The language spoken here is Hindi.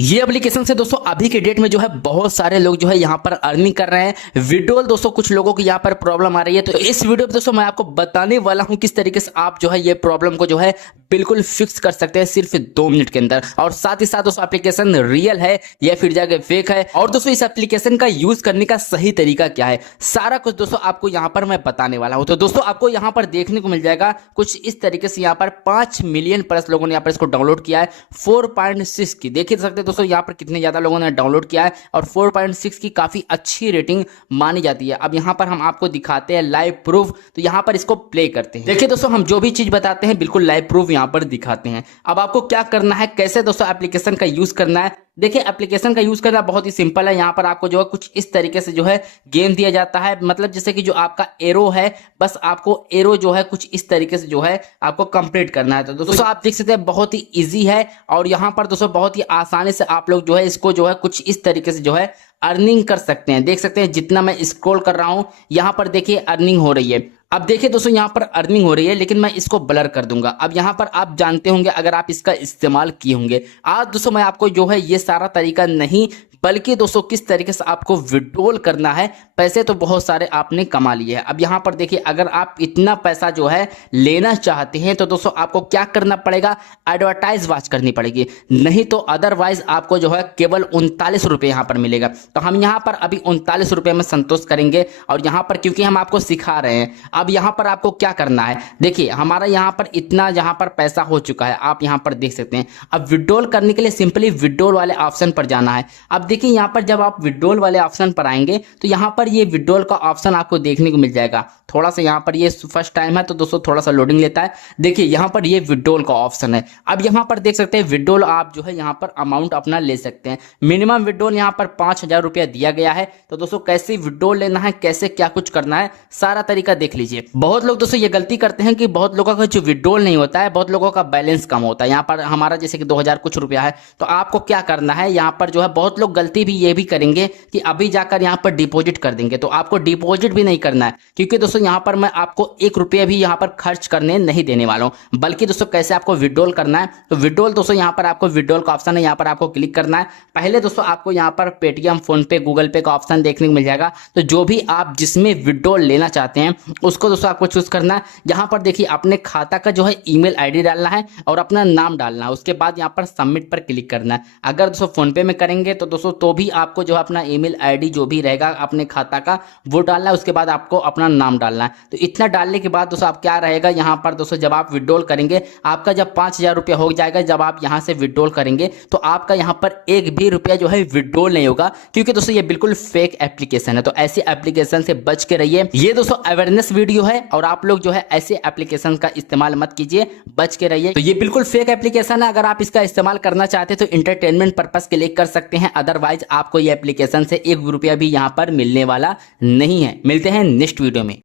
ये एप्लीकेशन से दोस्तों अभी के डेट में जो है बहुत सारे लोग जो है यहाँ पर अर्निंग कर रहे हैं। विड्रॉल दोस्तों कुछ लोगों को यहाँ पर प्रॉब्लम आ रही है, तो इस वीडियो में दोस्तों मैं आपको बताने वाला हूँ किस तरीके से आप जो है ये प्रॉब्लम को जो है बिल्कुल फिक्स कर सकते हैं सिर्फ 2 मिनट के अंदर। और साथ ही साथ दोस्तों एप्लीकेशन रियल है या फिर जाके फेक है, और दोस्तों इस एप्लीकेशन का यूज करने का सही तरीका क्या है, सारा कुछ दोस्तों आपको यहाँ पर मैं बताने वाला हूँ। तो दोस्तों आपको यहाँ पर देखने को मिल जाएगा कुछ इस तरीके से। यहाँ पर 5 मिलियन प्लस लोगों ने यहाँ पर इसको डाउनलोड किया है 4.6 की। देख ही सकते हैं दोस्तों यहाँ पर कितने ज्यादा लोगों ने डाउनलोड किया है, और 4.6 की काफी अच्छी रेटिंग मानी जाती है। अब यहाँ पर हम आपको दिखाते हैं लाइव प्रूफ, तो यहाँ पर इसको प्ले करते हैं। देखिए दोस्तों हम जो भी चीज बताते हैं बिल्कुल लाइव प्रूफ यहाँ पर दिखाते हैं। अब आपको क्या करना है, कैसे दोस्तों एप्लीकेशन का यूज करना है। देखिए एप्लीकेशन का यूज करना बहुत ही सिंपल है। यहाँ पर आपको जो है कुछ इस तरीके से जो है गेम दिया जाता है, मतलब जैसे कि जो आपका एरो है, बस आपको एरो जो है कुछ इस तरीके से जो है आपको कंप्लीट करना है। तो दोस्तों आप देख सकते हैं बहुत ही इजी है, और यहाँ पर दोस्तों बहुत ही आसानी से आप लोग जो है इसको जो है कुछ इस तरीके से जो है अर्निंग कर सकते हैं। देख सकते हैं जितना मैं स्क्रॉल कर रहा हूं यहाँ पर देखिए अर्निंग हो रही है। अब देखिए दोस्तों यहाँ पर अर्निंग हो रही है, लेकिन मैं इसको ब्लर कर दूंगा। अब यहाँ पर आप जानते होंगे अगर आप इसका इस्तेमाल किए होंगे। आज दोस्तों मैं आपको जो है ये सारा तरीका नहीं, बल्कि दोस्तों किस तरीके से आपको विड्रॉल करना है। पैसे तो बहुत सारे आपने कमा लिए हैं। अब यहाँ पर देखिए अगर आप इतना पैसा जो है लेना चाहते हैं तो दोस्तों आपको क्या करना पड़ेगा, एडवर्टाइज वॉच करनी पड़ेगी, नहीं तो अदरवाइज आपको जो है केवल 39 रुपये यहाँ पर मिलेगा। तो हम यहाँ पर अभी 39 रुपये में संतोष करेंगे, और यहाँ पर क्योंकि हम आपको सिखा रहे हैं। अब यहाँ पर आपको क्या करना है, देखिए हमारा यहाँ पर इतना यहाँ पर पैसा हो चुका है, आप यहाँ पर देख सकते हैं। अब विड्रॉल करने के लिए सिंपली विड्रॉल वाले ऑप्शन पर जाना है। अब देखिए यहाँ पर जब आप विड्रॉल वाले ऑप्शन पर आएंगे तो यहाँ पर ये विड्रॉल का ऑप्शन आपको देखने को मिल जाएगा। थोड़ा सा यहाँ पर ये फर्स्ट टाइम है तो दोस्तों थोड़ा सा लोडिंग लेता है। देखिए यहाँ पर ये विड्रॉल का ऑप्शन है। अब यहाँ पर देख सकते हैं विड्रॉल आप जो है यहाँ पर अमाउंट अपना ले सकते हैं। मिनिमम विड्रॉल यहाँ पर 5,000 रुपया दिया गया है। तो दोस्तों कैसे विड्रॉल लेना है, कैसे क्या कुछ करना है, सारा तरीका देख लीजिए। बहुत लोग दोस्तों ये गलती करते हैं कि बहुत लोगों का जो विड्रॉल नहीं होता है, बहुत लोगों का बैलेंस कम होता है। यहाँ पर हमारा जैसे कि 2,000 कुछ रुपया है, तो आपको क्या करना है, यहाँ पर जो है बहुत लोग गलती भी ये भी करेंगे कि अभी जाकर यहाँ पर डिपॉजिट कर देंगे। तो आपको डिपॉजिट भी नहीं करना है, क्योंकि दोस्तों यहाँ पर मैं आपको 1 रुपया भी यहाँ पर खर्च करने नहीं देने वाला हूँ। बल्कि दोस्तों कैसे आपको विड्रॉल करना है, तो विड्रॉल दोस्तों यहाँ पर आपको विड्रॉल का ऑप्शन है, यहाँ पर आपको क्लिक करना है। पहले दोस्तों आपको यहाँ पर पेटीएम, फोन पे, गूगल पे का ऑप्शन देखने को मिल जाएगा। तो जो भी आप जिसमें विड्रॉल लेना चाहते हैं उसको दोस्तों आपको चूज करना है। यहाँ पर देखिए अपने खाता का जो है ईमेल आईडी डालना है और अपना नाम डालना है। उसके बाद यहाँ पर सबमिट पर क्लिक करना है। अगर दोस्तों फोन पे में करेंगे तो दोस्तों तो भी आपको जो है अपना ईमेल आईडी जो भी रहेगा अपने खाता का वो डालना है। उसके बाद आपको अपना नाम डालना है। तो इतना डालने के बाद दोस्तों आप क्या रहेगा, यहाँ पर दोस्तों जब आप विड्रॉल करेंगे आपका जब 5,000 रुपया हो जाएगा, जब आप यहाँ से विड्रॉल करेंगे तो आपका यहाँ पर 1 भी रुपया जो है विड्रॉल नहीं होगा, क्योंकि दोस्तों ये बिल्कुल फेक एप्लीकेशन है। तो ऐसी एप्लीकेशन से बच के रहिए। ये दोस्तों अवेयरनेस वीडियो है, और आप लोग जो है ऐसे एप्लीकेशन का इस्तेमाल मत कीजिए, बच के रहिए। तो ये बिल्कुल फेक एप्लीकेशन है। अगर आप इसका इस्तेमाल करना चाहते हैं तो इंटरटेनमेंट पर्पस के लिए कर सकते हैं, अदरवाइज आपको ये एप्लीकेशन से 1 रुपया भी यहाँ पर मिलने वाला नहीं है। मिलते हैं नेक्स्ट वीडियो में।